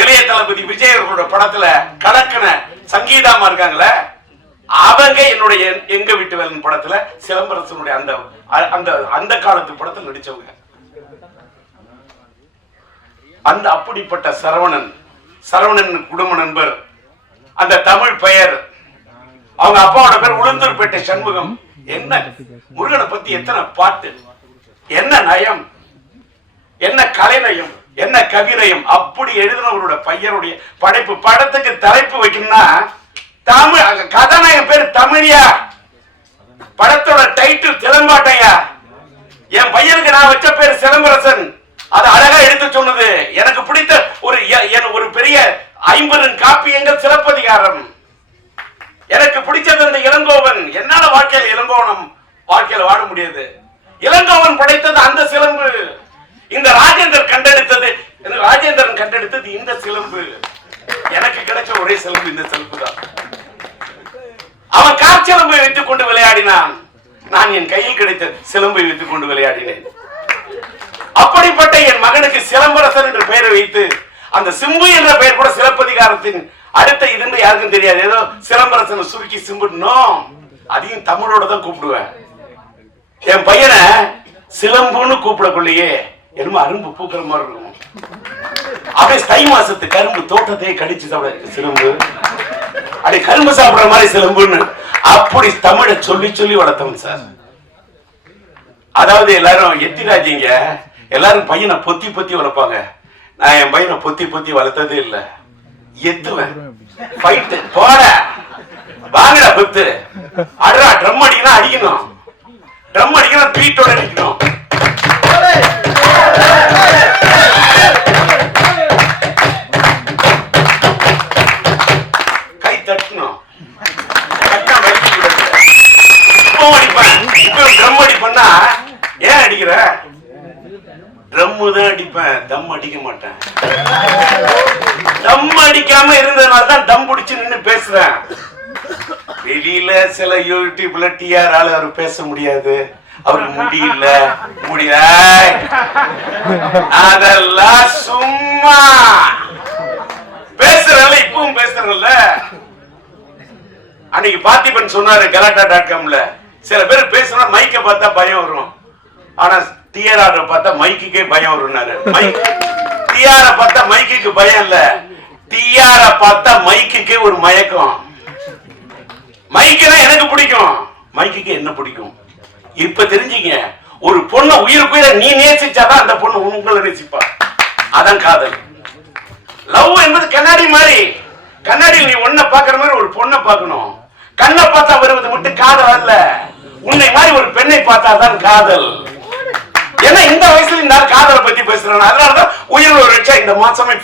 இளைய தளபதி விஜய் அவர்களோட படத்துல கலக்கன சங்கீதாமா இருக்காங்களே, அவங்க என்னுடைய எங்க வீட்டு வேலன் படத்துல சிலம்பரசனுடைய அந்த காலத்து படத்தில் நடிச்சவங்க. அந்த அப்படிப்பட்ட சரவணன் குடும்ப நண்பர், அந்த தமிழ் பெயர், அவங்க அப்பாவோட பேர் உளுந்தூர்பேட்டை சண்முகம். என்ன முருகனை பத்தி எத்தனை பாட்டு, என்ன நயம், என்ன கலைநயம், என்ன கவிநயம். அப்படி எழுதினவரோட பையனுடைய படைப்பு. படத்துக்கு தலைப்பு வைக்கணும்னா தமிழ், கதாநாயகன் பேர் தமிழியா, படத்தோட டைட்டில் சிலம்பாட்டையா. என் பையனுக்கு நான் வச்ச பேர் சிலம்பரசன். அது அழகா எடுத்து சொன்னது. எனக்கு பிடித்த ஒரு பெரிய 50 காப்பியங்கள் சிலப்பதிகாரம். எனக்கு பிடிச்சது இந்த இளங்கோவன். என்னால வாழ்க்கையில வாழ முடியாது. இளங்கோவன் படைத்தது அந்த சிலம்பு. இந்த ராஜேந்திரன் கண்டெடுத்தது இந்த சிலம்பு. எனக்கு கிடைச்ச ஒரே சிலம்பு இந்த சிலம்பு தான். அவன் காற்சிலம்பை வைத்துக் கொண்டு விளையாடினான், நான் என் கையில் கிடைத்த சிலம்பை வைத்துக் கொண்டு விளையாடினேன். அப்படிப்பட்ட என் மகனுக்கு சிலம்பரசன் என்ற பெயரை வைத்து, அந்த சிம்பு என்ற பெயர் கூட சிலப்பதிகாரத்தின் அடுத்த இதுன்னு யாருக்கும் தெரியாது. ஏதோ சிலம்பரசனை சுருக்கி சிம்புனோ, அதையும் தமிழோட தான் கூப்பிடுவேன். என் பையனை சிலம்புன்னு கூப்பிடக்குள்ளேயே என்னமோ அரும்பு பூக்கிற மாதிரி இருக்கும். அப்படியே தை மாசத்து கரும்பு தோட்டத்தையே கடிச்சு சாப்பிட சிலம்பு, அப்படியே கரும்பு சாப்பிடுற மாதிரி சிலம்புன்னு அப்படி தமிழை சொல்லி வளர்த்தவன் சார். அதாவது எல்லாரும் எத்திராஜிங்க, எல்லாரும் பையனை பொத்தி வளர்ப்பாங்க. நான் என் பையனை பொத்தி வளர்த்ததே இல்ல. எத்துவேன், ஃபைட் போட வாங்கடா குத்து, அடரா ட்ரம் அடிக்கணும், ட்ரம் அடிக்கணும், பீட்டோட அடிக்கணும். இப்பவும் அடிப்பேன். இப்ப ட்ரம் அடிப்பேன்னா ஏன் அடிக்கிற? ட்ரம் தான் அடிப்பேன், தம் அடிக்க மாட்டேன். தம் அடிக்காம இருந்ததுனால தான் தம் பிடிச்சு நின்னு பேசுறேன். வெளியில சில யூடியூப்ல டிஆர் ஆளு அவர் பேச முடியாது, அவருக்கு முடியல அதெல்லாம் சும்மா பேசுறல. இப்பவும் பேசுறல. அன்னைக்கு பார்த்திபன் சொன்னாரு கலாட்டா.comல, சில பேர் பேசுனா மைக்க பார்த்தா பயம் வரும், ஆனா டிஆர் பார்த்தா மைக்குக்கே பயம் வரும்னாரு. டிஆர் பார்த்தா மைக்குக்கு பயம் இல்ல, டிஆர் பார்த்தா மைக்குக்கே ஒரு மயக்கம். மைக்குனா எனக்கு பிடிக்கும், மைக்குக்கு என்ன பிடிக்கும்? இப்ப தெரிஞ்சுங்க, ஒரு பொண்ணை உயிருக்குயிர நீ நேசிச்சாதான் அந்த பொண்ணு உங்களை நேசிப்பா. அதான் காதல். லவ் என்பது கண்ணாடி மாதிரி. கண்ணாடியில் நீ ஒன்ன பாக்குற மாதிரி ஒரு பொண்ணை பார்க்கணும். கண்ணை பார்த்தா வருவது மட்டும் காதல் அல்ல, உன்னை மாதிரி ஒரு பெண்ணை பார்த்தா தான் காதல். ஏன்னா இந்த வயசுல இந்த காதலை பத்தி பேசுறாங்க. அதனாலதான் உயிர் ஒரு வச்சா இந்த மாசமே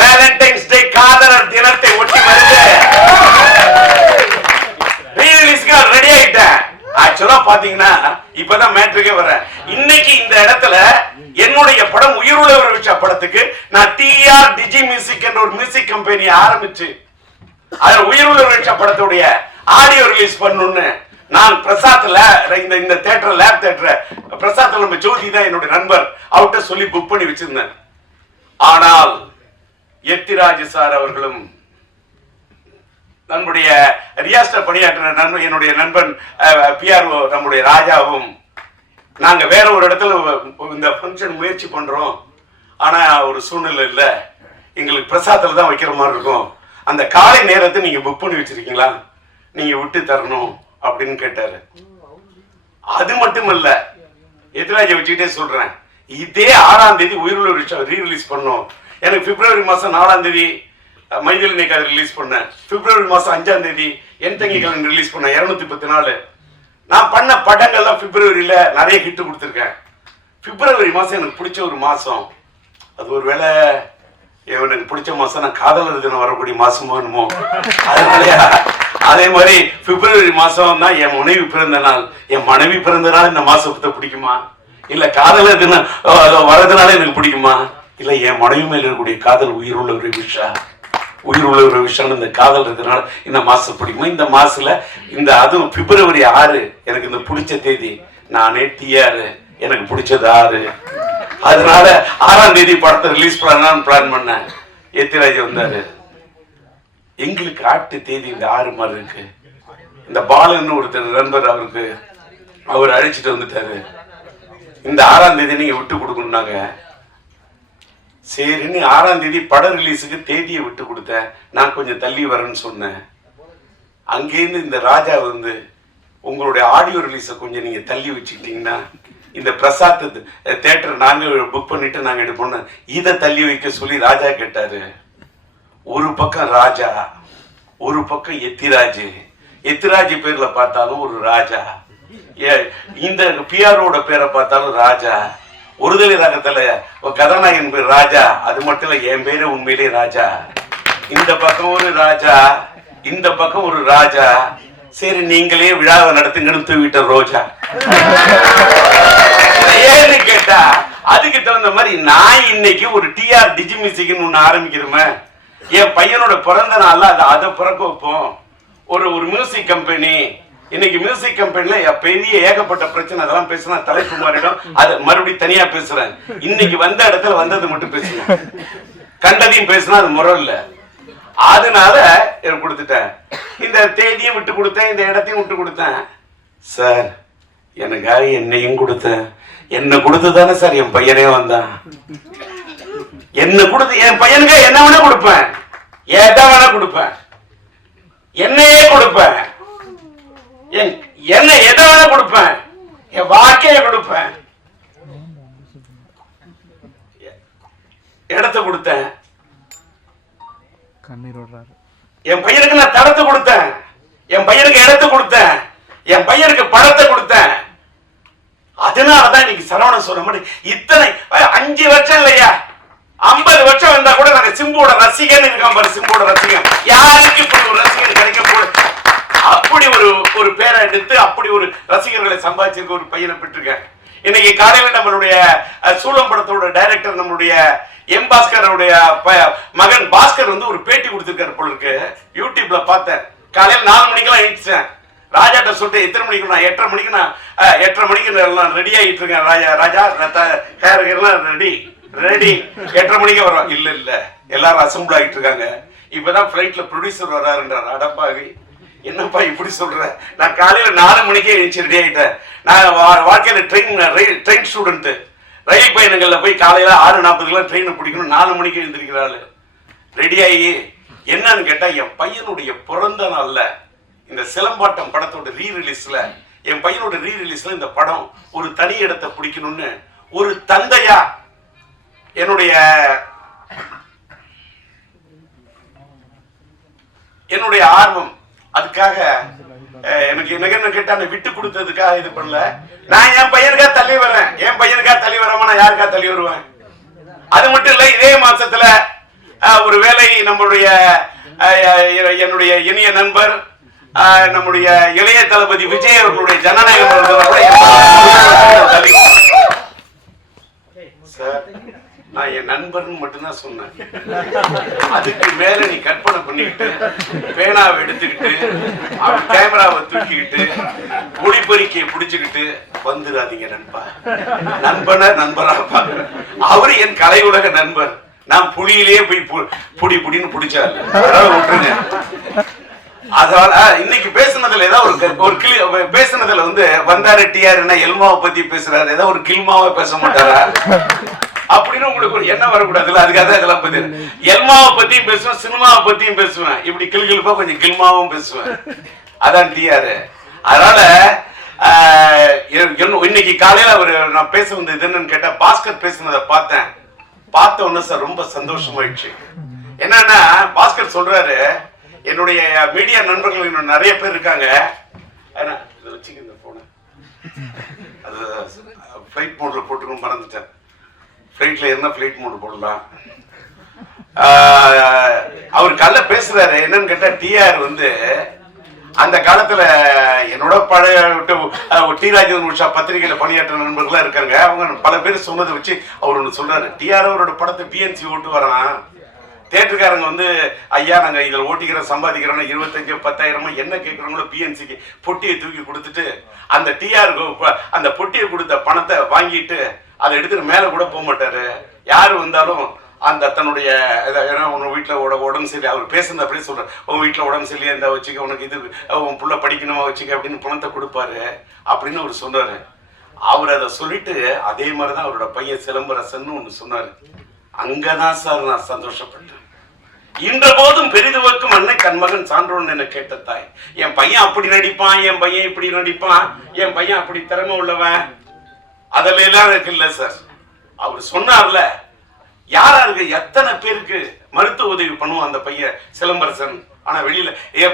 வேலண்டைன்ஸ் டே காதலர் தினத்தை ஒட்டி வருது. ரெடி ஆயிட்டேன். ஆக்சுவலா பாத்தீங்கன்னா இப்பதான் மேட்ருக்கே வரேன். இன்னைக்கு இந்த இடத்துல என்னுடைய படம் உயிருள்ள ஒரு விஷய படத்துக்கு நான் டிஆர் டிஜி மியூசிக் என்ற ஒரு மியூசிக் கம்பெனி ஆரம்பிச்சு அதுல உயிருள்ள ஒரு விஷய படத்துடைய ஆடியோ ரிலீஸ் பண்ணணும்னு நான் பிரசாத்ல இந்த தியேட்டர் லேப் தியேட்டர் பிரசாத்ல நம்ம ஜோதி தான் என்னுடைய நண்பர், அவர்கிட்ட சொல்லி புக் பண்ணி வச்சிருந்தேன். ஆனால் எத்திராஜ் சார் அவர்களும் நம்முடைய ரியாஸ்டர் பணியாற்ற என்னுடைய நண்பன் பிஆர்ஓ நம்முடைய ராஜாவும் நாங்க வேற ஒரு இடத்துல இந்த ஃபங்க்ஷன் முயற்சி பண்றோம், ஆனா ஒரு சூழ்நிலை இல்ல, எங்களுக்கு பிரசாத்ல தான் வைக்கிற மாதிரி இருக்கும், அந்த காலை நேரத்தை நீங்க புக் பண்ணி வச்சிருக்கீங்களா, நீங்க விட்டு தரணும் அப்படின்னு கேட்டாரு. அது மட்டுமல்ல, எதிராஜை வச்சுக்கிட்டே சொல்றேன், இதே 6ஆம் தேதி உயிருள்ள விஷயம் ரீ-ரிலீஸ் பண்ணோம். எனக்கு பிப்ரவரி மாசம் 4ஆம் தேதி மைதில் நேக்காது ரிலீஸ் பண்ணேன். பிப்ரவரி மாசம் 5ஆம் தேதி என் தங்கி கலன் ரிலீஸ் பண்ணேன். 214 நான் பண்ண படங்கள்லாம் பிப்ரவரியில நிறைய ஹிட் கொடுத்துருக்கேன். பிப்ரவரி மாசம் எனக்கு பிடிச்ச ஒரு மாசம். அது ஒரு வேளை எனக்கு பிடிச்ச மாசம் நான் காதலர் தினம் வரக்கூடிய மாசமோ என்னமோ, அதே மாதிரி பிப்ரவரி மாசம் தான் என் மனைவி பிறந்த நாள். என் மனைவி பிறந்த நாள் இந்த மாசத்தை பிடிக்குமா, இல்ல காதலர் தினம் வரதுனால எனக்கு பிடிக்குமா, இல்ல என் மனைவி மேல இருக்கக்கூடிய காதல் உயிருள்ள ஒரு விஷயம், உயிருள்ள ஒரு விஷயம் இந்த காதல் இருக்கிறதுனால இந்த மாசம் பிடிக்குமா. இந்த மாசத்துல இந்த அதுவும் பிப்ரவரி 6 எனக்கு இந்த பிடிச்ச தேதி. நானே டிஆர், எனக்கு பிடிச்சது 6, அதனால 6ஆம் தேதி படத்தை ரிலீஸ் பண்ணலாம்னு பிளான் பண்ணேன். எத்திராஜ் வந்தாரு. எங்களுக்கு ஆட்டு தேதி இந்த 6 மாதிரி இருக்கு. இந்த பாலன்னு ஒருத்தர் நண்பர், அவருக்கு அவர் அழைச்சிட்டு வந்துட்டாரு. இந்த 6ஆம் தேதி நீங்க விட்டு கொடுக்கணும்னாங்க. சரின்னு 6ஆம் தேதி பட ரிலீஸுக்கு தேதியை விட்டு கொடுத்தேன். நான் கொஞ்சம் தள்ளி வரேன்னு சொன்னேன். அங்கேருந்து இந்த ராஜா வந்து உங்களுடைய ஆடியோ ரிலீஸை கொஞ்சம் நீங்க தள்ளி வச்சுக்கிட்டீங்கன்னா இந்த பிரசாத் தியேட்டர் நாங்க புக் பண்ணிட்டு நாங்க எடுப்போம், இதை தள்ளி வைக்க சொல்லி ராஜா கேட்டாரு. ஒரு பக்கம் ராஜா, ஒரு பக்கம் எத்திராஜ். எத்திராஜ் பேர்ல பார்த்தாலும் ஒரு ராஜா, இந்த பிஆரோட பேரை பார்த்தாலும் ராஜா. ஒருதலை ராகத்துல கதாநாயகன் பேர் ராஜா, அது மட்டும் இல்ல என் பேரு உண்மையிலே ராஜா. இந்த பக்கம் ஒரு ராஜா, இந்த பக்கம் ஒரு ராஜா. சரி நீங்களே விழாவை நடத்துங்கன்னு தூவிட்ட ரோஜா. ஏன்னு கேட்டா அதுக்கு தகுந்த மாதிரி நான் இன்னைக்கு ஒரு டிஆர் டிஜி மியூசிக்னு ஒண்ணு ஆரம்பிக்கிறோமே. என் பையனோட பிறந்த நாள்ல அதை பிறக்க வைப்போம். ஒரு மியூசிக் கம்பெனி, இன்னைக்கு மியூசிக் கம்பெனில பெரிய ஏகப்பட்ட பிரச்சனை, அதெல்லாம் பேசினா தலைப்பு மாறிடும், அதை மறுபடியும் தனியா பேசுறேன். இன்னைக்கு வந்த இடத்துல வந்தது மட்டும் பேசுறேன், கண்டதையும் பேசினா அது முறை இல்ல. அதனால கொடுத்துட்டேன். இந்த தேதியை விட்டு கொடுத்தேன், இந்த இடத்தையும் விட்டு கொடுத்தேன். சார் எனக்காக என்னையும் கொடுத்தேன். என்ன கொடுத்துதானே சார் என் பையனே வந்தான். என்ன கொடுத்து என் பையனுக்கு என்ன வேணா கொடுப்பேன், எதை வேணா கொடுப்பேன், என்னையே கொடுப்பேன், என்ன எதை வேணா கொடுப்பேன், என் வாக்கைய கொடுப்பேன். இடத்தை கொடுத்தேன், என் பையனுக்கு நான் தடத்தை கொடுத்தேன், என் பையனுக்கு இடத்தை கொடுத்தேன், என் பையனுக்கு படத்தை கொடுத்தேன். அதனாலதான் இன்னைக்கு சரவணன் சொல்ற மாதிரி இத்தனை 5 வருஷம் இல்லையா, 50 வருஷம் வந்தா கூட நாங்க சிம்புவோட ரசிகன் இருக்கான் பாரு. சிம்புவோட ரசிகன் யாருக்கு இப்படி ஒரு ரசிகன் கிடைக்க போது, அப்படி ஒரு ஒரு பேரை எடுத்து அப்படி ஒரு ரசிகர்களை சம்பாதிச்சிருக்க ஒரு பையனை பெற்றிருக்கேன். இன்னைக்கு காலையில நம்மளுடைய சூலம் படத்தோட டைரக்டர் நம்மளுடைய எம் பாஸ்கருடைய மகன் பாஸ்கர் வந்து ஒரு பேட்டி கொடுத்திருக்காரு போல இருக்கு. யூடியூப்ல பார்த்தேன். காலையில 4 மணிக்கெல்லாம் எழுந்துச்சேன். ராஜாட்ட சொல்லிட்டு எத்தனை மணிக்கு? நான் 8:30 மணிக்கு, நான் 8:30 மணிக்கு எல்லாம் ரெடி ஆகிட்டு இருக்கேன். ராஜா ரெடி 8:30 மணிக்கு வரும். இல்ல எல்லாரும் அசம்பிள் ஆகிட்டு இருக்காங்க. இப்பதான் பிளைட்ல ப்ரொடியூசர் வர்றாருன்றார். அடப்பாவி, என்னப்பா இப்படி சொல்ற? நான் காலையில 4 மணிக்கே எழுந்து ரெடி ஆகிட்டேன். நான் வாழ்க்கையில ட்ரெயின் ஸ்டூடெண்ட். ரயில் பயணங்கள்ல போய் காலையில 6:40 ட்ரெயினை பிடிக்கணும். 4 மணிக்கு எழுந்திருக்கிறாள். ரெடி ஆகி என்னன்னு கேட்டா, என் பையனுடைய பிறந்த நாள்ல இந்த சிலம்பாட்டம் படத்தோட ரீரிலீஸ்ல, என் பையனோட ரீரிலீஸ்ல இந்த படம் ஒரு தனி இடத்தை பிடிக்கணும்னு ஒரு தந்தையா என்னுடைய ஆர்வம். அதுக்காக எனக்கு என்ன கேட்டா விட்டு கொடுத்ததுக்காக இது பண்ணல. நான் என் பையனுக்கா தள்ளி வரேன். என் பையனுக்கா தள்ளி வராம நான் யாருக்கா தள்ளி வருவேன்? அது மட்டும் இல்ல, இதே மாசத்துல ஒரு வேலை நம்முடைய என்னுடைய இனிய நண்பர் நம்முடைய இளைய தளபதி விஜய் அவர்களுடைய ஜனநாயகம் சார், நான் என் நண்பர்னு மட்டும்தான் சொன்னேன். அதுக்கு மேல நீ கற்பனை பண்ணிக்கிட்டு பேனாவை எடுத்துக்கிட்டு கேமராவை தூக்கிக்கிட்டு ஒளிபெருக்கியை பிடிச்சுக்கிட்டு வந்துடாதீங்க நண்பா. நண்பரா பாக்குறேன். அவரு என் கலை உலக நண்பர். நான் புலியிலேயே போய் புடின்னு பிடிச்சாரு. விட்டுருங்க. அதனால இன்னைக்கு பேசுனதுல ஏதாவது ஒரு பேசுனதுல வந்து வந்தாரு டிஆர் எல்மாவை பத்தி பேசுறாரு, ஏதாவது ஒரு கில்மாவை பேச மாட்டாரா அப்படின்னு உங்களுக்கு ஒரு எண்ணம் வரக்கூடாதுல்ல. அதுக்காக இதெல்லாம் பத்தி எல்மாவை பத்தியும் பேசுவேன், சினிமாவை பத்தியும் பேசுவேன். இப்படி கிளிகிழப்பா கொஞ்சம் கில்மாவும் பேசுவேன். அதான் டிஆர். அதனால இன்னைக்கு காலையில நான் பேச வந்தது என்னன்னு கேட்டா, பாஸ்கர் பேசுனதை பார்த்த உடனே சார் ரொம்ப சந்தோஷமாயிடுச்சு. என்னன்னா, பாஸ்கர் சொல்றாரு, என்னுடைய மீடியா நண்பர்கள் இன்னும் நிறைய பேர் இருக்காங்க. வச்சுக்க போன அது ஃபிளைட் மோட்ல போட்டுக்கணும், மறந்துட்டேன். ஃபிளைட்ல என்ன ஃபிளைட் மோட் போடலாம். அவர் கல்ல பேசுறாரு. என்னன்னு கேட்டா, டிஆர் வந்து அந்த காலத்துல என்னோட பழைய டி ராஜேந்திரன் உஷா பத்திரிகையில பணியாற்ற நண்பர்களா இருக்காங்க. அவங்க பல பேர் சொன்னதை வச்சு அவர் ஒண்ணு சொல்றாரு. டிஆர் அவரோட படத்தை பிஎன்சி ஓட்டு வரான். தேட்டருக்காரங்க வந்து, ஐயா நாங்க இதில் ஓட்டிக்கிறோம் சம்பாதிக்கிறோம்னா 25 10,000 என்ன கேட்கறவங்களோ பிஎன்சிக்கு பொட்டியை தூக்கி கொடுத்துட்டு அந்த டிஆருக்கு அந்த பொட்டியை கொடுத்த பணத்தை வாங்கிட்டு அதை எடுத்துட்டு மேல கூட போக மாட்டாரு. யாரு வந்தாலும் அந்த தன்னுடைய உங்க வீட்டுல உடம்பு சரி, அவர் பேசுறது அப்படியே சொல்ற, உங்க வீட்டுல உடம்பு சரியா இருந்தா வச்சுக்க, உனக்கு இது உன் புள்ள படிக்கணுமா வச்சுக்க அப்படின்னு பணத்தை கொடுப்பாரு அப்படின்னு அவர் சொன்னாரு. அவர் அதை சொல்லிட்டு அதே மாதிரிதான் அவரோட பையன் சிலம்பரசன் ஒண்ணு சொன்னாரு. அங்கதான் சார் நான் சந்தோஷப்பட்டேன். இன்ற போதும் பெரிதுவக்கும் அன்னை கண்மகன் சான்றோன் என கேட்ட தாய். என் பையன் அப்படி நடிப்பான், என் பையன் இப்படி நடிப்பான், என் பையன் அப்படி திறமை உள்ளவன், அதுல எல்லாம் இருக்கு இல்ல சார். அவர் சொன்னார்ல, யாராருக்கு எத்தனை பேருக்கு மருத்துவ உதவி பண்ணுவான் அந்த பையன் சிலம்பரசன். ஆனா வெளியில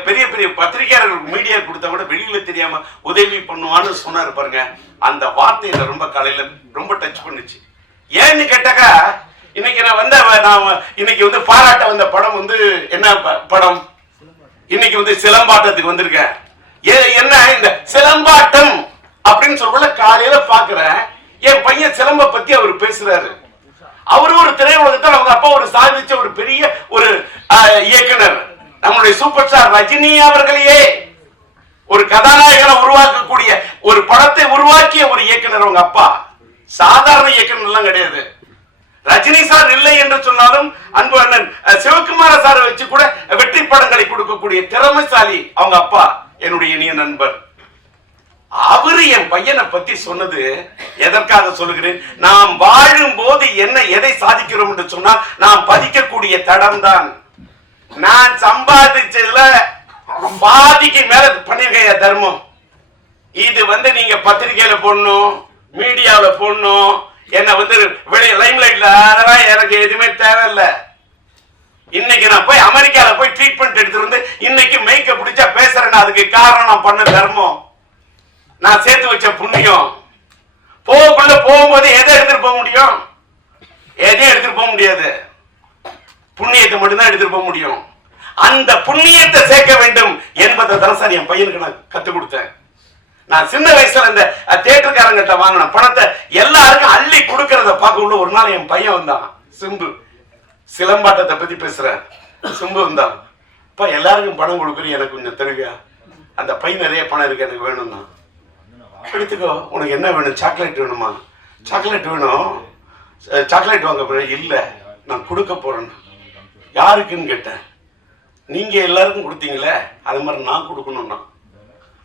பெரிய பெரிய பத்திரிகையாளர்களுக்கு மீடியா கொடுத்தா கூட வெளியில தெரியாம உதவி பண்ணுவான்னு சொன்னாரு பாருங்க. அந்த வார்த்தையில ரொம்ப காலையில ரொம்ப டச் பண்ணுச்சு. ஏன்னு கேட்டாக்கா, இன்னைக்கு நான் இன்னைக்கு வந்து பாராட்ட வந்த படம் வந்து என்ன படம்? இன்னைக்கு வந்து சிலம்பாட்டத்துக்கு வந்திருக்கேன். என்ன இந்த சிலம்பாட்டம் அப்படின்னு சொல்ல காலையில பாக்குறேன். என் பையன் சிலம்ப பத்தி அவர் பேசுறாரு. அவரு ஒரு திரையுலகத்தில் அவங்க அப்பா ஒரு சாதிச்ச ஒரு பெரிய ஒரு இயக்குனர், நம்முடைய சூப்பர் ஸ்டார் ரஜினி அவர்களையே ஒரு கதாநாயகனை உருவாக்கக்கூடிய ஒரு படத்தை உருவாக்கிய ஒரு இயக்குனர் அவங்க அப்பா. சாதாரண இயக்குனர் எல்லாம் கிடையாது. ரஜினி சார் இல்லை என்று சொன்னாலும் அன்பு அண்ணன் சிவகுமார சாரை வச்சு கூட வெற்றி படங்களை கொடுக்கக்கூடிய திறமைசாலி அவங்க அப்பா, என்னுடைய இனிய நண்பர். அவரு என் பையனை பத்தி சொன்னது எதற்காக சொல்லுகிறேன்? நாம் வாழும் போது எதை சாதிக்கிறோம் என்று சொன்னால், நாம் பதிக்கக்கூடிய தடம் தான். நான் சம்பாதிச்சதுல பாதிக்கு மேல பண்ணிருக்கேன் தர்மம். இது வந்து நீங்க பத்திரிகையில போடணும், மீடியாவில போடணும், என்ன வந்து லைம்லைட்ல, அதெல்லாம் எனக்கு எதுவுமே தேவையில்லை. இன்னைக்கு நான் போய் அமெரிக்கால போய் ட்ரீட்மெண்ட் எடுத்து வந்து இன்னைக்கு மெய்க்க பிடிச்சா பேசுறேன்னா அதுக்கு காரணம் நான் பண்ண தர்மம், நான் சேர்த்து வச்ச புண்ணியம். போகும்போது எதை எடுத்துட்டு போக முடியும்? எதையும் எடுத்துட்டு போக முடியாது. புண்ணியத்தை மட்டும்தான் எடுத்துட்டு போக முடியும். அந்த புண்ணியத்தை சேர்க்க வேண்டும் என்பதை தான் சார் என் பையனுக்கு நான் கத்துக் கொடுத்தேன். நான் சின்ன வயசுல இந்த தியேட்டருக்காரங்கிட்ட வாங்கின பணத்தை எல்லாருக்கும் அள்ளி கொடுக்கறத பார்க்க ஒரு நாள் என் பையன் வந்தான், சிம்பு. சிலம்பாட்டத்தை பத்தி பேசுறேன். சிம்பு வந்தான், அப்பா எல்லாருக்கும் பணம் கொடுக்குறேன், எனக்கு கொஞ்சம் தருவியா? அந்த பையன் நிறைய பணம் இருக்கு, எனக்கு வேணும்னா. எடுத்துக்கோ, உனக்கு என்ன வேணும்? சாக்லேட் வேணுமா? சாக்லேட் வேணும், சாக்லேட் வாங்க போறேன். இல்ல, நான் கொடுக்க போறேன். யாருக்குன்னு கேட்டேன். நீங்க எல்லாருக்கும் கொடுத்தீங்களே, அது மாதிரி நான் கொடுக்கணும்னா.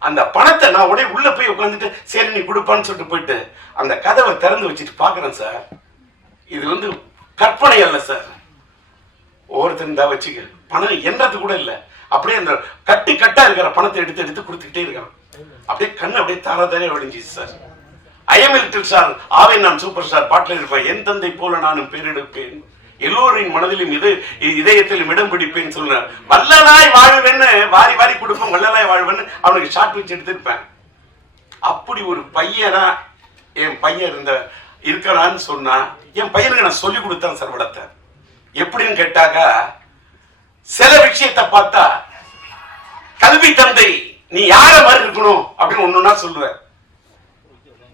அந்த பணத்தை நான் உடனே உள்ள போய் உட்காந்துட்டு சரி நீ கொடுப்பான்னு சொல்லிட்டு போயிட்டு அந்த கதவை திறந்து வச்சுட்டு பாக்குறேன் சார். இது வந்து கற்பனை அல்ல சார். ஒவ்வொருத்தரும் தான் வச்சுக்க, பணம் எண்றது கூட இல்லை. அப்படியே அந்த கட்டு கட்டா இருக்கிற பணத்தை எடுத்து எடுத்து கொடுத்துக்கிட்டே இருக்கான். அப்படியே கண்ணு அப்படியே தாராதாரியா ஒழிஞ்சிச்சு சார். ஐஎம் லிட்டில் ஸ்டார், ஆவே நான் சூப்பர் ஸ்டார் பாட்டில் இருப்பேன். என் தந்தை போல நானும் பேரெடுப்பேன், எல்லோரின் மனதிலும் இதயத்திலும் இடம் பிடிப்பேன்னு சொல்றேன். வல்லலாய் வாழ்வேன்னு வாரி வாரி கொடுப்பேன், வல்லலாய் வாழ்வேன்னு அவனுக்கு ஷார்ட் வச்சு எடுத்திருப்பேன். அப்படி ஒரு பையனா என் பையன் இருக்கிறான்னு சொன்னா என் பையனுக்கு நான் சொல்லி கொடுத்தேன் சார் வளர்த்தேன். எப்படின்னு கேட்டாக்கா, சில விஷயத்தை பார்த்தா கல்வி தந்தை நீ யார மாதிரி இருக்கணும் அப்படின்னு ஒண்ணுன்னா சொல்லுவேன்.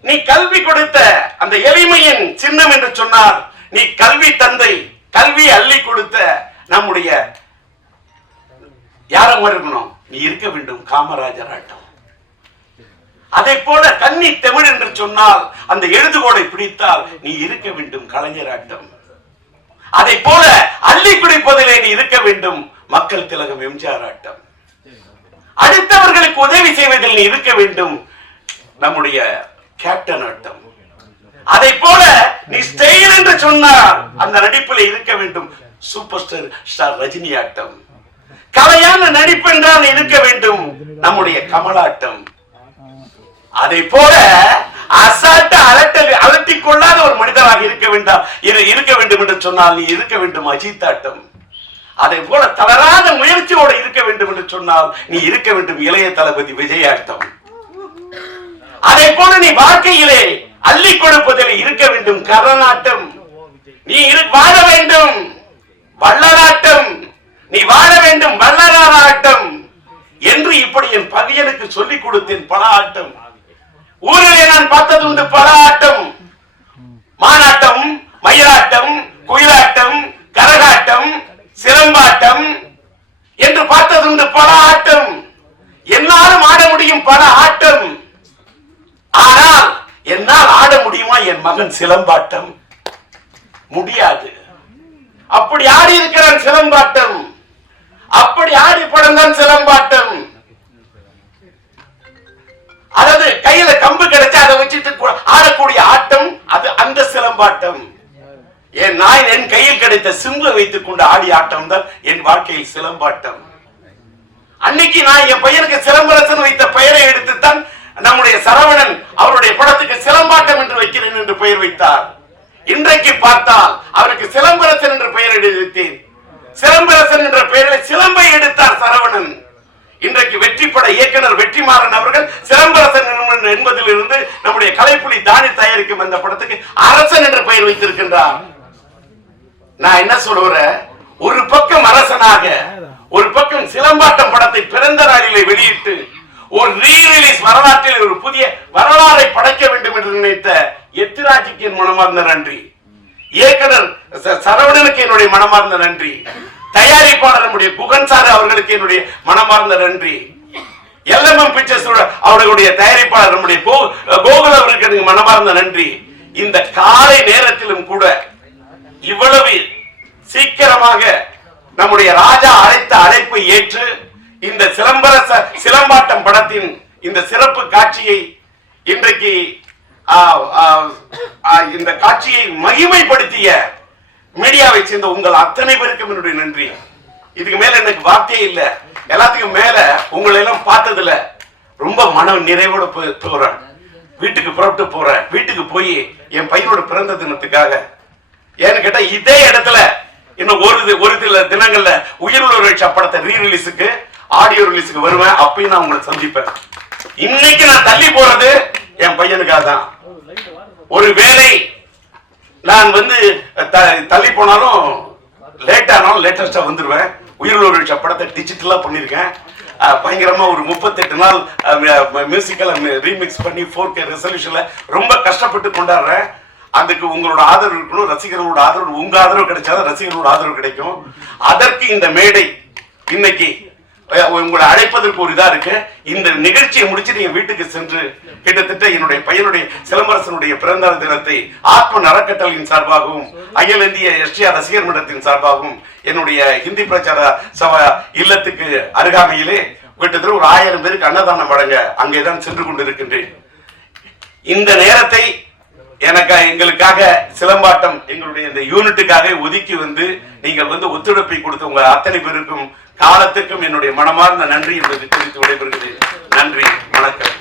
நீ கல்வி கொடுத்த அந்த எளிமையின் சின்னம் என்று சொன்னார். நீ கல்வி தந்தை, கல்வி அள்ளி கொடுத்த நம்முடைய யார மாதிரி இருக்கணும்? நீ இருக்க வேண்டும் காமராஜர் ஆட்டம். அதை போல கன்னி தமிழ் என்று சொன்னால் அந்த எழுதுகோலை பிடித்தால் நீ இருக்க வேண்டும் கலைஞர் ஆட்டம். அதை போல அள்ளி குடிப்பதிலே நீ இருக்க வேண்டும் மக்கள் திலகம் எம்ஜிஆர் ஆட்டம். அடுத்தவர்களுக்கு உதவி செய்வதில் நீ இருக்க வேண்டும் நம்முடைய கேப்டன் ஆட்டம். அதை போல நீ ஸ்டைல் என்று சொன்னால் அந்த நடிப்பில் இருக்க வேண்டும் சூப்பர் ஸ்டார் ரஜினி ஆட்டம். கலையான நடிப்பு என்றால் இருக்க வேண்டும் நம்முடைய கமலாட்டம். அதை போல அசால்ட்ட அலட்டிக் கொள்ளாத ஒரு மனிதராக இருக்க வேண்டும் என்று சொன்னால் நீ இருக்க வேண்டும் அஜித் ஆட்டம். அதை போல தளராத முயற்சியோடு இருக்க வேண்டும் என்று சொன்னால் நீ இருக்க வேண்டும் இளைய தளபதி விஜய் ஆட்டம். அதை போல நீ வாழ்க்கையிலே அள்ளி கொடுப்பதில் இருக்க வேண்டும் கரநாட்டம். நீ வாழ வேண்டும் வள்ளலாட்டம், நீ வாழ வேண்டும் வள்ளலாட்டம் என்று இப்படி என் பையனுக்கு சொல்லிக் கொடுத்தேன். பல ஆட்டம் ஊரிலே நான் பார்த்தது உண்டு. பல ஆட்டம், மானாட்டம், மயிலாட்டம், குயிலாட்டம், கரகாட்டம், சிலம்பாட்டம் என்று பார்த்தது உண்டு. பல ஆட்டம் என்னாலும் ஆட முடியும் பல ஆட்டம். ஆனால் என்னால் ஆட முடியுமா என் மகன் சிலம்பாட்டம்? முடியாது. அப்படி ஆடி இருக்கிறான் சிலம்பாட்டம். அப்படி ஆடி படம் தான் சிலம்பாட்டம். அதாவது கையில கம்பு கிடைச்சா அதை வச்சுட்டு ஆடக்கூடிய ஆட்டம் அது அந்த சிலம்பாட்டம். என் கையில் கிடைத்த சிம்பை வைத்துக் கொண்டு ஆடிய ஆட்டம் தான் என் வாழ்க்கையில் சிலம்பாட்டம். அன்னைக்கு நான் என் பையனுக்கு சிலம்பரசன் வைத்த பெயரை எடுத்துத்தான் நம்முடைய சரவணன் அவருடைய படத்துக்கு சிலம்பாட்டம் என்று வைக்கிறேன் என்று பெயர் வைத்தார். இன்றைக்கு பார்த்தால் அவருக்கு சிலம்பரசன் என்று பெயர் எடுத்தேன். சிலம்பரசன் என்ற பெயரில் சிலம்பை எடுத்தார் சரவணன். இன்றைக்கு வெற்றிப்பட இயக்குனர் வெற்றிமாறன் அவர்கள் சிலம்பரசன் என்பதில் இருந்து நம்முடைய கலைப்புலி தானி தயாரிக்கும் அந்த படத்துக்கு அரசன் என்று பெயர் வைத்திருக்கின்றார். நான் என்ன சொல்றேன், ஒரு பக்கம் அரசனாக ஒரு பக்கம் சிலம்பாட்டம் படத்தை பிறந்த நாளிலே வெளியிட்டு ஒரு ரீரிலீஸ் வரலாற்றில் ஒரு புதிய வரலாறை படைக்க வேண்டும் என்று நினைத்த எத்திராஜுக்கு என் மனமார்ந்த நன்றி. இயக்குனர் சரவணனுக்கு என்னுடைய மனமார்ந்த நன்றி. தயாரிப்பாளர் நம்முடைய குகன் சார் அவர்களுக்கு என்னுடைய மனமார்ந்த நன்றி. எல்எம்எம் பிக்சர்ஸ் அவர்களுடைய தயாரிப்பாளர் நம்முடைய கோகுல் அவர்களுக்கு எனக்கு மனமார்ந்த நன்றி. இந்த காலை நேரத்திலும் கூட இவ்வளவு சீக்கிரமாக நம்முடைய ராஜா அழைத்த அழைப்பை ஏற்று இந்த சிலம்பாட்டம் படத்தின் இந்த சிறப்பு காட்சியை இன்றைக்கு இந்த காட்சியை மகிமைப்படுத்திய மீடியாவை சேர்ந்த உங்கள் அத்தனை பேருக்கும் என்னுடைய நன்றி. இதுக்கு மேல எனக்கு வார்த்தையே இல்லை. எல்லாத்துக்கும் மேல உங்களை எல்லாம் பார்த்ததுல ரொம்ப மன நிறைவோட போறேன். வீட்டுக்கு புறப்பட்டு போறேன். வீட்டுக்கு போய் என் பையனோட பிறந்த தினத்துக்காக ஏன்னு கேட்டா இதே இடத்துல இன்னும் ஒரு சில தினங்கள்ல உயிருள்ள படத்தை ரீரிலீஸுக்கு ஆடியோ ரிலீஸுக்கு வருவேன். அப்பயும் நான் உங்களை சந்திப்பேன். இன்னைக்கு நான் தள்ளி போறது என் பையனுக்காக தான். ஒரு வேளை நான் தள்ளி போனாலும் லேட் ஆனாலும் லேட்டஸ்டா வந்துருவேன். உயிரோடு படத்தை டிஜிட்டலா பண்ணியிருக்கேன். பயங்கரமா ஒரு 38 நாள் மியூசிக்கல் ரீமிக்ஸ் பண்ணி 4K ரெசல்யூஷன்ல ரொம்ப கஷ்டப்பட்டு கொண்டாடுறேன். அதுக்கு உங்களோட ஆதரவு இருக்கணும், ரசிகர்களோட ஆதரவு. உங்க ஆதரவு கிடைச்சாதான் ரசிகர்களோட ஆதரவு கிடைக்கும். அதற்கு இந்த மேடை இன்னைக்கு உங்களை அழைப்பதற்கு ஒரு இதா இருக்கு. இந்த நிகழ்ச்சியை முடிச்சு நீங்க வீட்டுக்கு சென்று கிட்டத்தட்ட என்னுடைய பையனுடைய சிலம்பரசனுடைய பிறந்த தினத்தை ஆத்ம அறக்கட்டளையின் சார்பாகவும் அகில இந்திய STR ரசிகர் மன்றத்தின் சார்பாகவும் என்னுடைய ஹிந்தி பிரச்சார சபா இல்லத்துக்கு அருகாமையிலே கிட்டத்தட்ட ஒரு 1000 பேருக்கு அன்னதானம் வழங்க அங்கேதான் சென்று கொண்டிருக்கின்றேன். இந்த நேரத்தை எங்களுக்காக சிலம்பாட்டம் எங்களுடைய இந்த யூனிட்டுக்காக ஒதுக்கி வந்து நீங்கள் வந்து ஒத்துழைப்பை கொடுத்த உங்க அத்தனை பேருக்கும் காலத்துக்கும் என்னுடைய மனமார்ந்த நன்றி என்பதை தெரிவித்து விடைபெறுகிறேன். நன்றி, வணக்கம்.